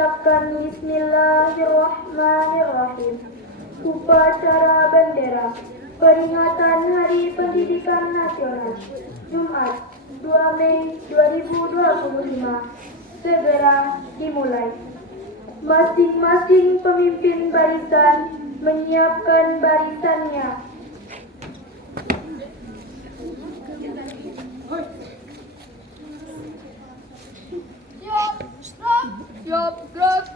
mengucapkan Bismillahirrahmanirrahim. Upacara bendera peringatan Hari Pendidikan Nasional Jumat 2 Mei 2025 segera dimulai. Masing-masing pemimpin barisan menyiapkan barisannya. Siap, gerak.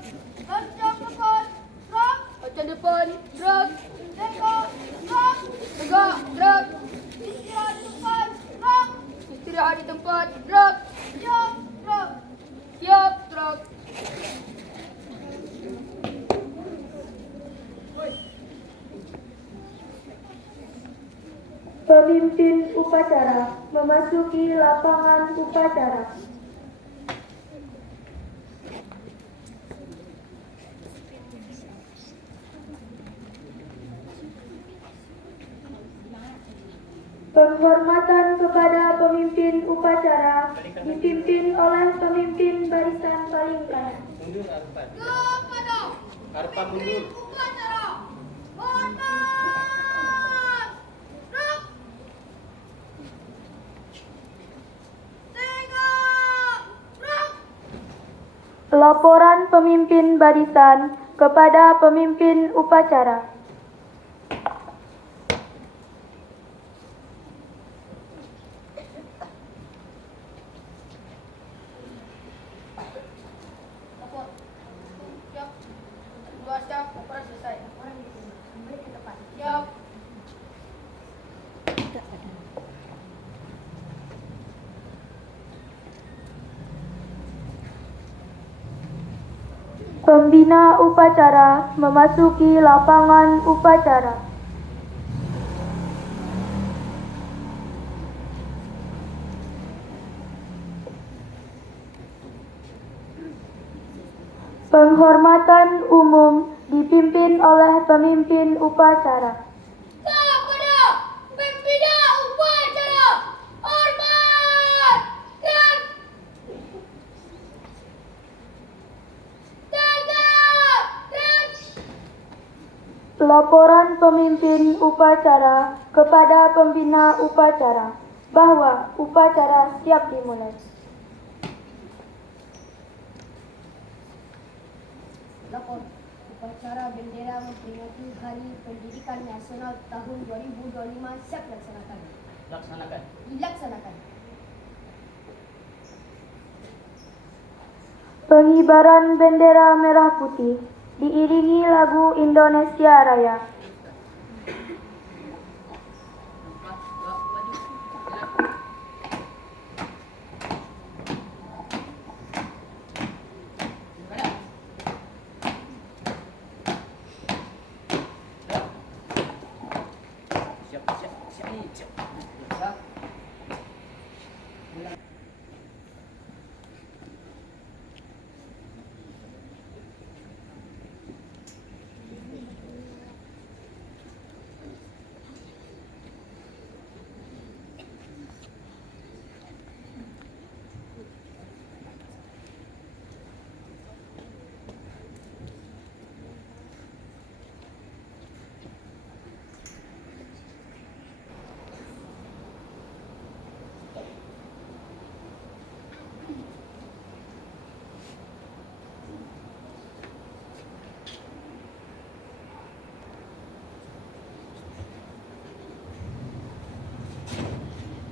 Siap, depan, gerak. Baca depan, gerak. Tegak, gerak. Tegak, gerak. Istirahat di tempat, gerak. Istirahat di tempat, gerak. Siap, gerak. Siap, gerak. Pemimpin upacara memasuki lapangan upacara. Penghormatan kepada pemimpin upacara dipimpin oleh pemimpin barisan paling kanan. Mundur, Arfan. Kepada Arfan mundur. upacara hormat, gerak. Tegak, gerak. Laporan pemimpin barisan kepada pemimpin upacara. Lapor. Siap. Dua siap, laporan selesai. Siap. Pembina upacara memasuki lapangan upacara. Penghormatan umum dipimpin oleh pemimpin upacara. Kepada pembina upacara hormat, gerak. Tegak, gerak. Laporan pemimpin upacara kepada pembina upacara bahwa upacara siap dimulai. Lapor. Upacara bendera memperingati Hari Pendidikan Nasional tahun 2025 siap dilaksanakan. Pengibaran bendera merah putih diiringi lagu Indonesia Raya.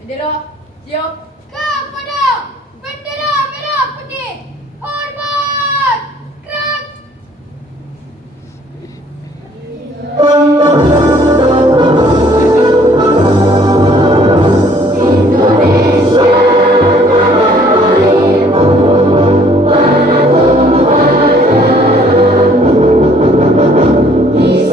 Bendera, siap. Kepada bendera merah putih hormat, gerak. Di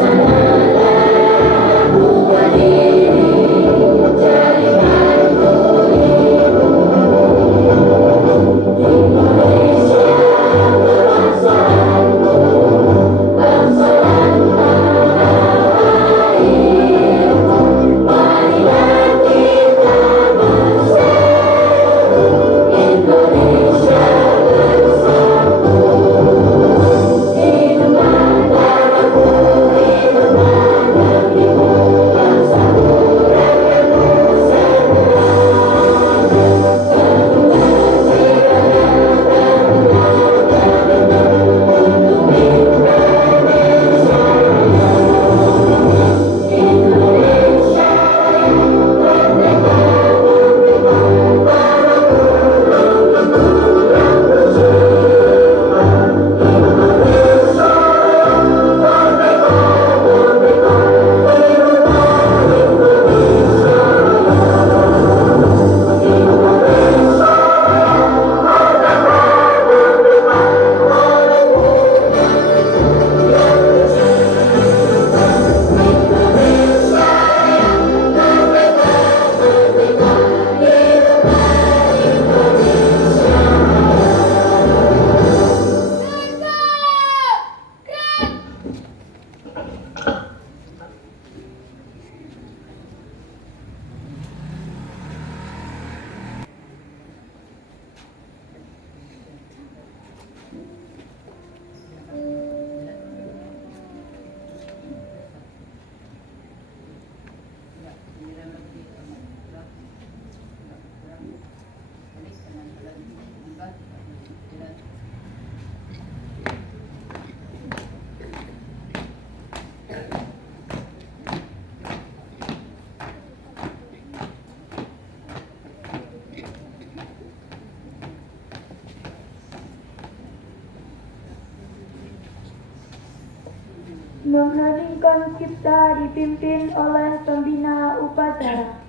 Mengheningkan cipta dipimpin oleh pembina upacara.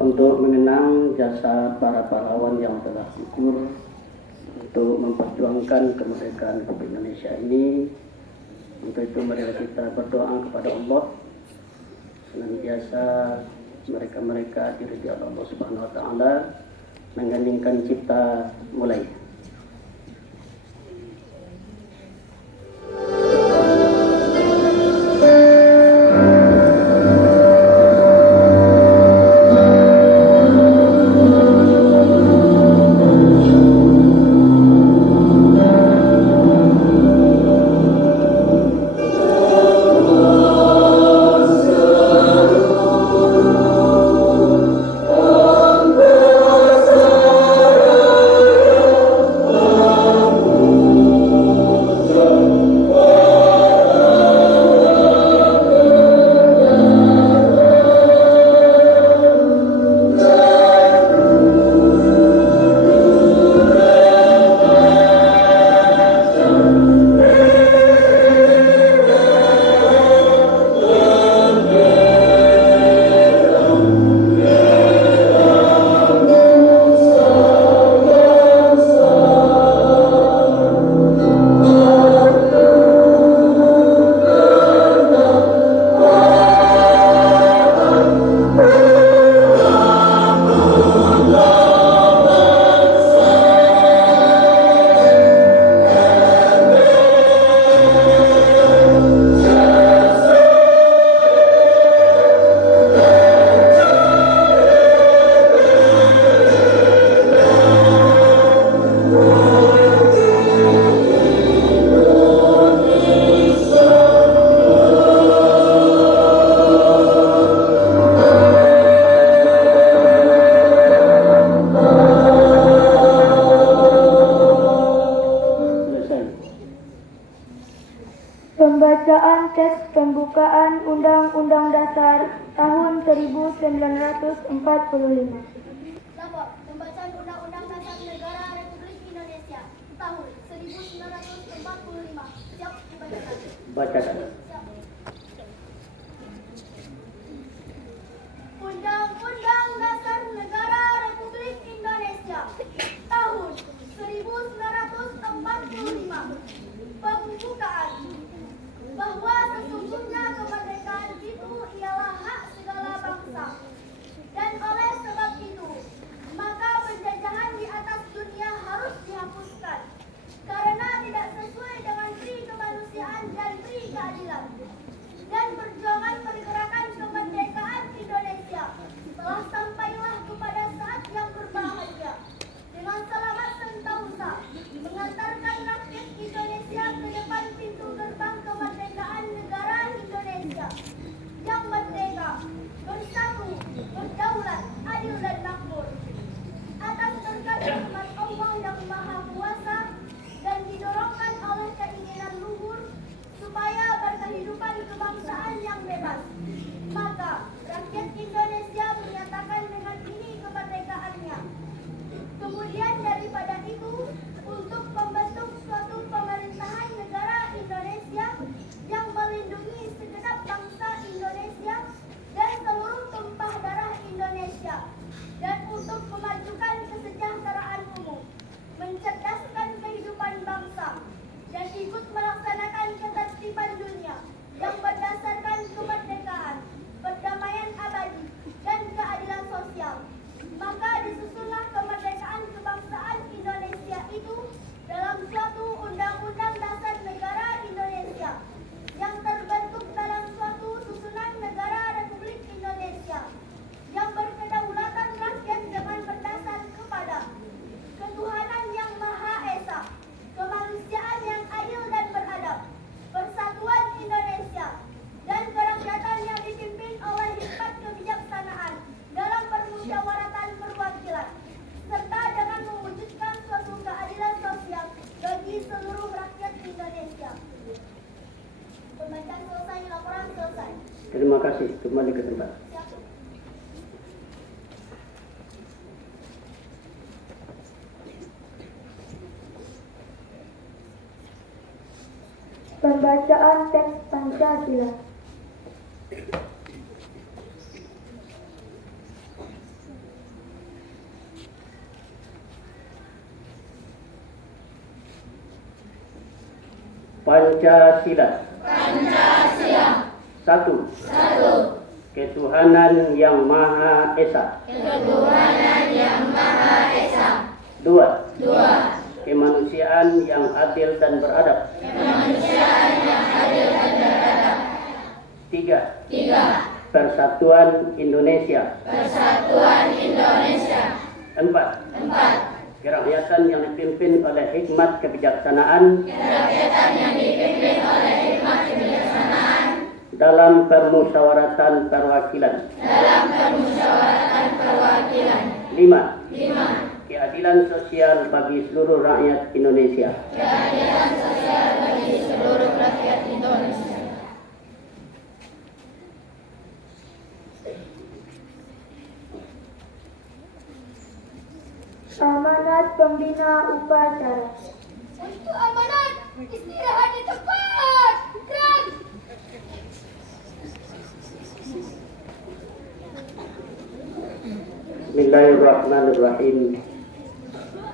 Untuk mengenang jasa para pahlawan yang telah gugur untuk memperjuangkan kemerdekaan Republik Indonesia ini. Untuk itu marilah kita berdoa kepada Allah senantiasa mereka diridhai Allah Subhanahu wa taala. Mengheningkan cipta mulai. Pembacaan teks pembukaan Undang-Undang Dasar tahun 1945. Lapor, pembacaan Undang-Undang Dasar Negara Republik Indonesia tahun 1945. Siap dibacakan. Bacakan. Siap. Undang-Undang Dasar Negara Republik Indonesia tahun 1945. Pembukaan. Bahwa sesungguhnya kemerdekaan itu ialah hak segala bangsa. Dan oleh sebab itu, maka penjajahan di atas dunia harus dihapuskan. Karena tidak sesuai dengan pri kemanusiaan dan pri keadilan. Dan perjuangan pergerakan kemerdekaan Indonesia telah sampailah kepada saat yang berbahagia. Dengan selamat sentosa, mengantarkan rakyat Indonesia ke depan pintu gerbang kemerdekaan negara Indonesia yang merdeka, bersatu, berdaulat, adil dan makmur. Atas berkat rahmat Allah yang Maha Kuasa dan didorongkan oleh keinginan luhur supaya berkehidupan kebangsaan yang bebas, maka rakyat Indonesia menyatakan dengan ini kemerdekaannya. Kemudian daripada itu, untuk membentuk suatu pemerintahan negara Indonesia yang melindungi segenap bangsa Indonesia dan seluruh tumpah darah Indonesia, dan untuk memajukan kesejahteraan umum, mencerdaskan kehidupan bangsa, dan ikut melaksanakan ketertiban dunia yang berdasarkan kemerdekaan, perdamaian abadi, dan keadilan sosial. Maka disusunlah kemerdekaan kebangsaan Indonesia itu dalam suatu Undang-Undang Dasar Negara Indonesia yang terbentuk dalam suatu susunan negara Republik Indonesia yang berkedaulatan rakyat dengan berdasar kepada ketuhanan yang Maha Esa, kemanusiaan yang adil dan beradab, persatuan Indonesia, dan kerakyatan yang dipimpin oleh hikmat kebijaksanaan dalam permusyawaratan perwakilan, serta dengan mewujudkan suatu keadilan sosial bagi seluruh rakyat Indonesia. Pembacaan selesai, laporan selesai. Terima kasih. Kembali ke tempat. Siap. Pembacaan teks Pancasila. Pancasila. Satu. Ketuhanan yang Maha Esa. Dua. Kemanusiaan yang adil dan beradab. Tiga. Persatuan Indonesia. Empat. Kerakyatan yang dipimpin oleh hikmat kebijaksanaan. Dalam permusyawaratan perwakilan. Lima. Keadilan sosial bagi seluruh rakyat Indonesia. Amanat pembina upacara. Untuk amanat, istirahat di tempat. Gerak. Bismillahirrahmanirrahim.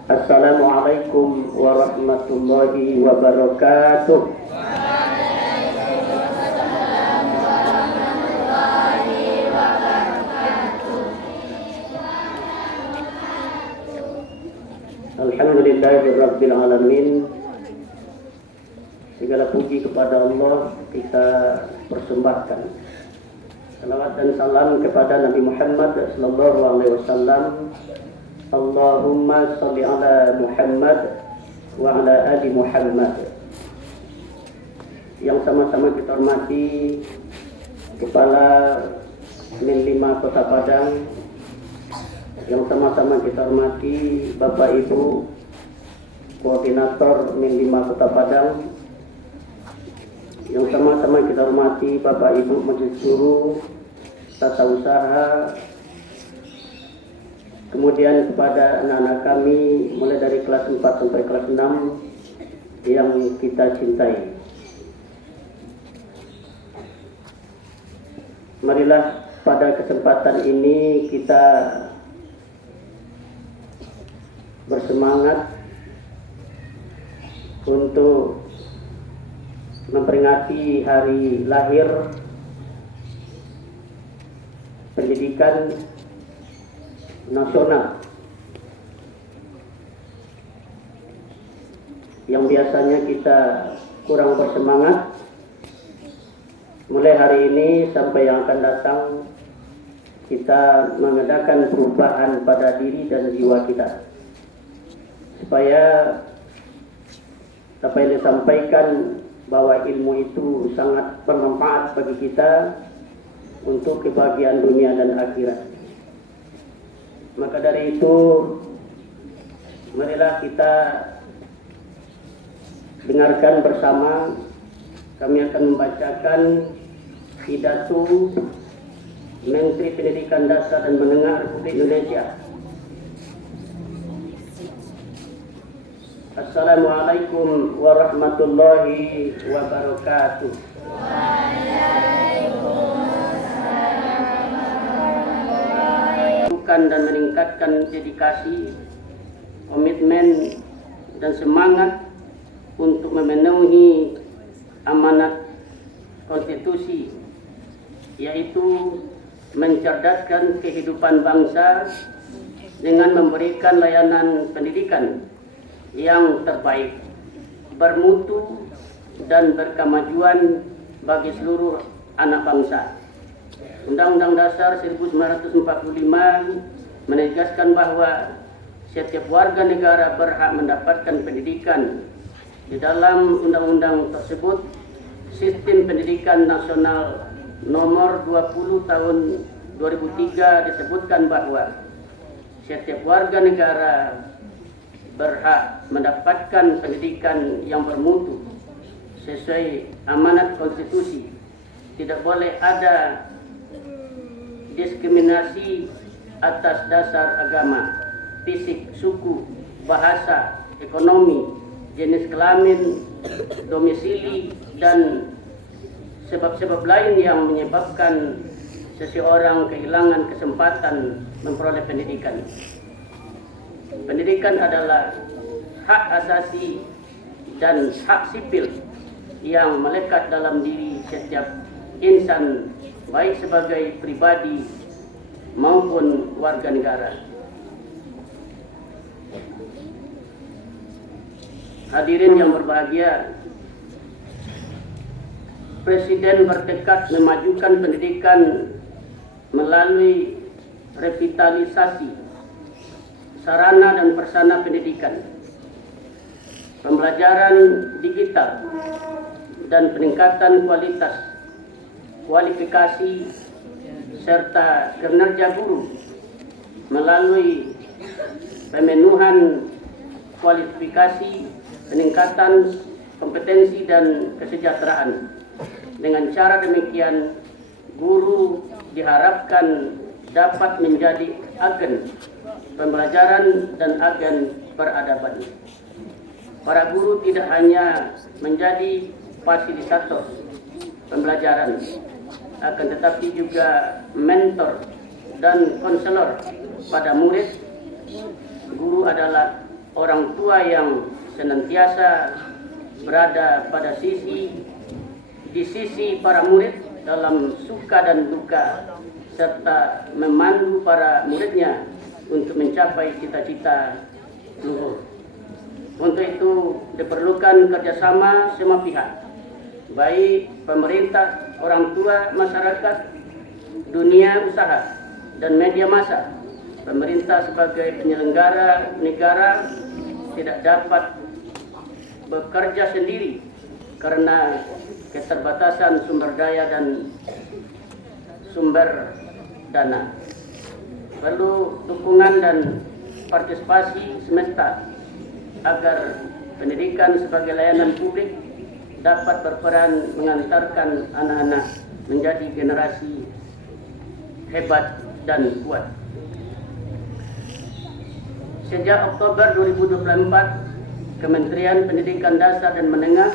Assalamualaikum warahmatullahi wabarakatuh. Alhamdulillahirabbil alamin. Segala puji kepada Allah kita persembahkan. Salawat dan salam kepada Nabi Muhammad sallallahu alaihi wasallam. Allahumma shalli ala Muhammad wa ala ali Muhammad. Yang sama-sama kita hormati Kepala Min 5 Kota Padang, yang sama-sama kita hormati Bapak Ibu Koordinator Min 5 Kota Padang, yang sama-sama kita hormati Bapak Ibu Majelis Guru, Tata Usaha, kemudian kepada anak-anak kami mulai dari kelas 4 sampai kelas 6 yang kita cintai. Marilah pada kesempatan ini kita bersemangat untuk memperingati hari lahir pendidikan nasional yang biasanya kita kurang bersemangat. Mulai hari ini sampai yang akan datang, kita mengadakan perubahan pada diri dan jiwa kita, supaya apa yang disampaikan bahwa ilmu itu sangat bermanfaat bagi kita untuk kebahagiaan dunia dan akhirat. Maka dari itu, marilah kita dengarkan bersama. Kami akan membacakan pidato Menteri Pendidikan Dasar dan Menengah Republik Indonesia. Assalamualaikum warahmatullahi wabarakatuh. Dan meningkatkan dedikasi, komitmen dan semangat untuk memenuhi amanat konstitusi, yaitu mencerdaskan kehidupan bangsa dengan memberikan layanan pendidikan yang terbaik, bermutu dan berkemajuan bagi seluruh anak bangsa. Undang-Undang Dasar 1945 menegaskan bahwa setiap warga negara berhak mendapatkan pendidikan. Di dalam undang-undang tersebut, Sistem Pendidikan Nasional Nomor 20 Tahun 2003 disebutkan bahwa setiap warga negara berhak mendapatkan pendidikan yang bermutu sesuai amanat konstitusi. Tidak boleh ada diskriminasi atas dasar agama, fisik, suku, bahasa, ekonomi, jenis kelamin, domisili, dan sebab-sebab lain yang menyebabkan seseorang kehilangan kesempatan memperoleh pendidikan. Pendidikan adalah hak asasi dan hak sipil yang melekat dalam diri setiap insan, baik sebagai pribadi maupun warga negara. Hadirin yang berbahagia, Presiden bertekad memajukan pendidikan melalui revitalisasi sarana dan prasarana pendidikan, pembelajaran digital, dan peningkatan kualifikasi serta kinerja guru melalui pemenuhan kualifikasi, peningkatan kompetensi dan kesejahteraan. Dengan cara demikian, guru diharapkan dapat menjadi agen pembelajaran dan agen peradaban. Para guru tidak hanya menjadi fasilitator pembelajaran, akan tetapi juga mentor dan konselor pada murid. Guru adalah orang tua yang senantiasa berada di sisi para murid dalam suka dan duka, serta memandu para muridnya untuk mencapai cita-cita luhur. Untuk itu diperlukan kerjasama semua pihak, baik pemerintah, orang tua, masyarakat, dunia usaha, dan media massa. Pemerintah sebagai penyelenggara negara tidak dapat bekerja sendiri karena keterbatasan sumber daya dan sumber dana. Perlu dukungan dan partisipasi semesta agar pendidikan sebagai layanan publik dapat berperan mengantarkan anak-anak menjadi generasi hebat dan kuat. Sejak Oktober 2024, Kementerian Pendidikan Dasar dan Menengah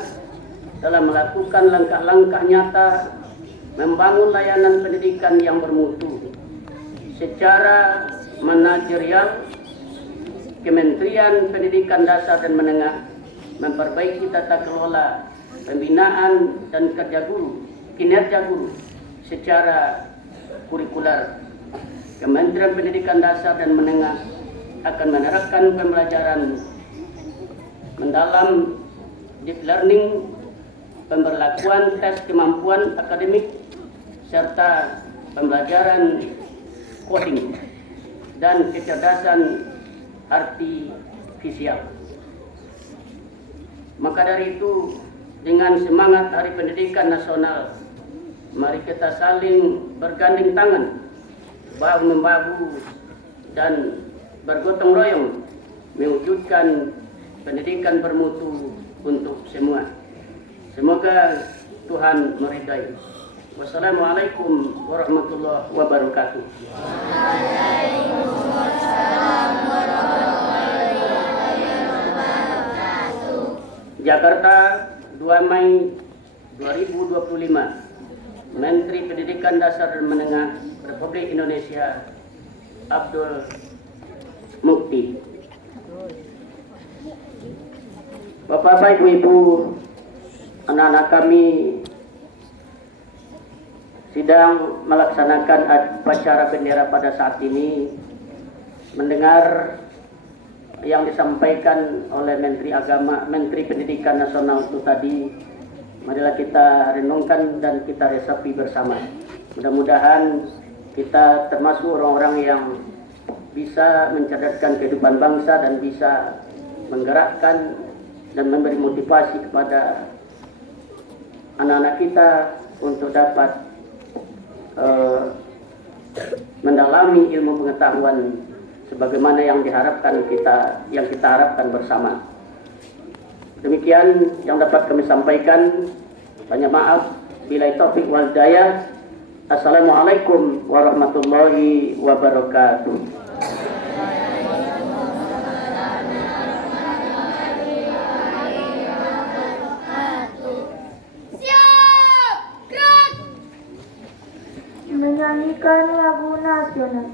telah melakukan langkah-langkah nyata membangun layanan pendidikan yang bermutu. Secara manajerial, Kementerian Pendidikan Dasar dan Menengah memperbaiki tata kelola pembinaan dan kinerja guru secara kurikuler. Kementerian Pendidikan Dasar dan Menengah akan menerapkan pembelajaran mendalam, deep learning, pemberlakuan tes kemampuan akademik, serta pembelajaran coding dan kecerdasan artifisial. Maka dari itu, dengan semangat Hari Pendidikan Nasional, mari kita saling bergandeng tangan, bahu-membahu, dan bergotong royong mewujudkan pendidikan bermutu untuk semua. Semoga Tuhan meridai. Wassalamualaikum warahmatullahi wabarakatuh. Waalaikumsalam warahmatullahi wabarakatuh. Jakarta, 2 Mei 2025. Menteri Pendidikan Dasar dan Menengah Republik Indonesia Abdul Mukti. Bapak-bapak, Ibu-ibu, anak-anak kami sedang melaksanakan upacara bendera pada saat ini. Mendengar yang disampaikan oleh Menteri Pendidikan Nasional itu tadi, marilah kita renungkan dan kita resapi bersama. Mudah-mudahan kita termasuk orang-orang yang bisa mencerdaskan kehidupan bangsa dan bisa menggerakkan dan memberi motivasi kepada anak-anak kita untuk dapat mendalami ilmu pengetahuan sebagaimana yang kita harapkan bersama. Demikian yang dapat kami sampaikan. Banyak maaf. Billahi taufiq wal hidayah. Assalamualaikum warahmatullahi wabarakatuh. menyanyikan lagu nasional.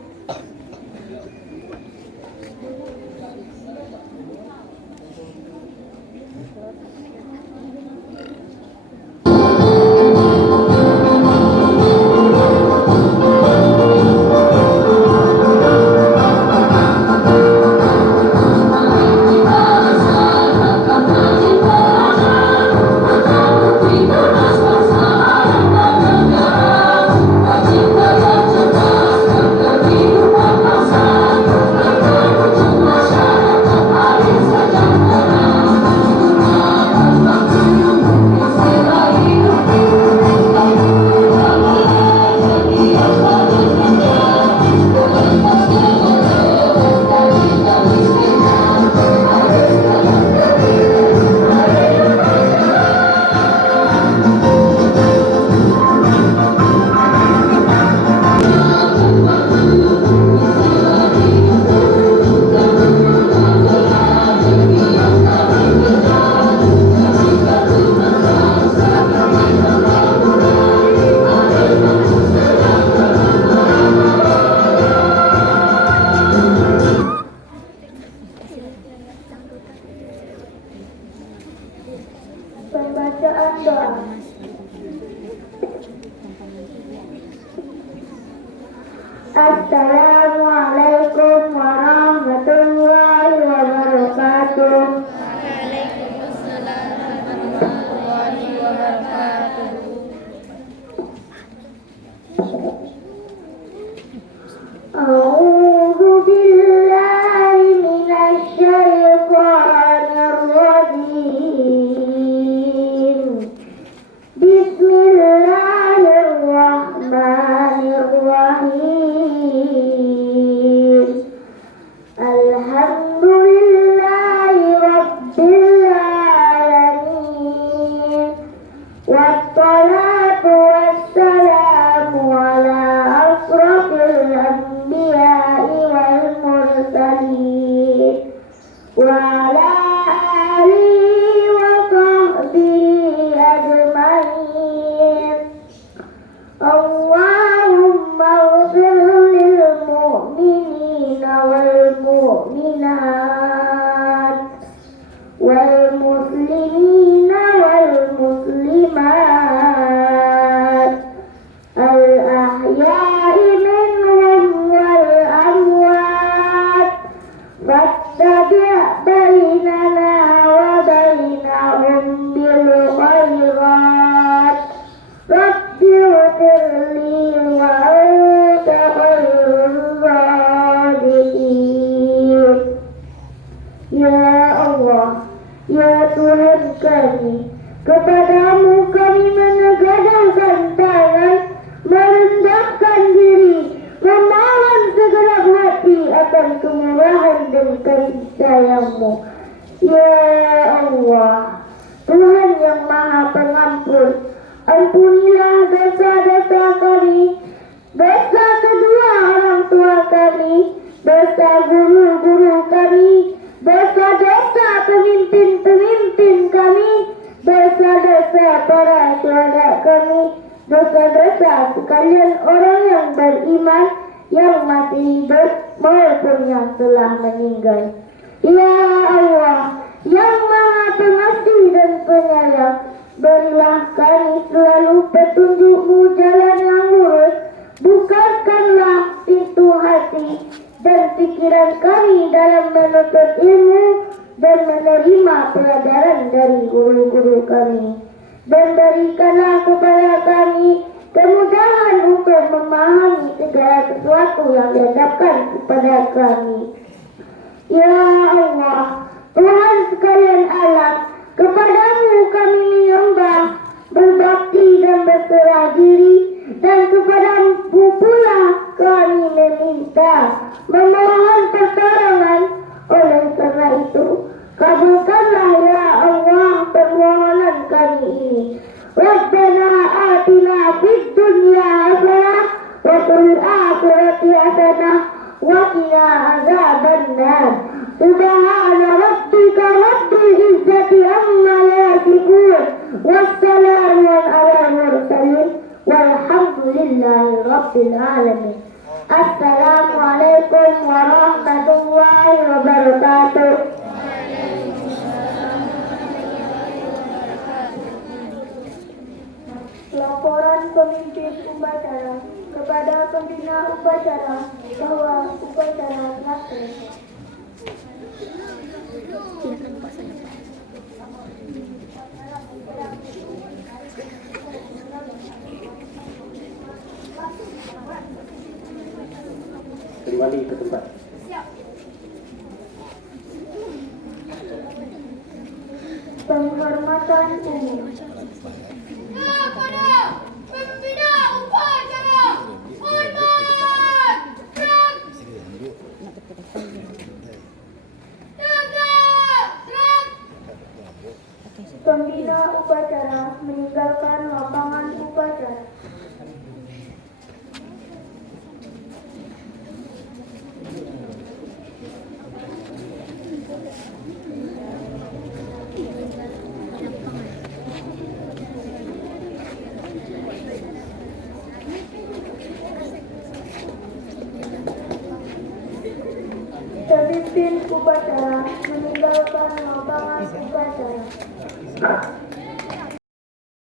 Pembacaan doa. Assalamualaikum warahmatullahi wabarakatuh. Waalaikumsalam warahmatullahi wabarakatuh. A'udzu billahi minasy syaithanir rajim. Bismillahirrahmanirrahim. Alhamdulillahi rabbil alamin. Wassalatu wassalamu ala asrofil anbiya'i wal mursalin wa ala alihi wa sahbihi ajmain. Allahumma ighfir lil mu'minina wal mu'minat wal muslimina wal muslimat al ahya'i minhum wal amwat fattabi' bainana wa bainahum bil khairat rabbi ighfirli wa anta khairur raziqin. Ya Allah, ya Tuhan kami, kepadamu kami menegakkan tangan, merendahkan diri, memohon segenap hati akan kemurahan dan kasih sayang-Mu. Ya Allah, Tuhan yang Maha Pengampun, ampunilah dosa-dosa kami, dosa kedua orang tua kami, dosa guru-guru kami, dosa-dosa pemimpin-pemimpin kami, dosa-dosa para syuhada kami, dosa-dosa sekalian orang yang beriman yang masih hidup maupun yang telah meninggal. Ya Allah, yang Maha Pengasih dan Penyayang, berilah kami selalu petunjuk-Mu jalan yang lurus, bukakanlah pintu hati dan pikiran kami dalam menuntut ilmu dan menerima pelajaran dari guru-guru kami, dan berikanlah kepada kami kemudahan untuk memahami segala sesuatu yang dihadapkan kepada kami. Ya Allah, Tuhan sekalian alam, kepadamu kami menyembah, berbakti dan berserah diri, dan kepadamu pula kami meminta, memohon pertolongan. Oleh karena itu, kabulkanlah ya Allah permohonan kami ini. Rabbana atina fid dunya hasanah wa fil akhirati hasanah wa qina adzabannar. Subhana rabbika rabbil izzati amma yasifun. Wassalamun ala mursalin walhamdulillahi rabbil rabbil alamin. Assalamualaikum warahmatullahi wabarakatuh. Laporan pemimpin upacara kepada pembina upacara bahwa upacara telah selesai. Kembali ke tempat. Penghormatan umum. Kepada pembina upacara, hormat, gerak, tegak, gerak. Pembina upacara meninggalkan lapangan upacara. Pemimpin upacara meninggalkan lapangan upacara.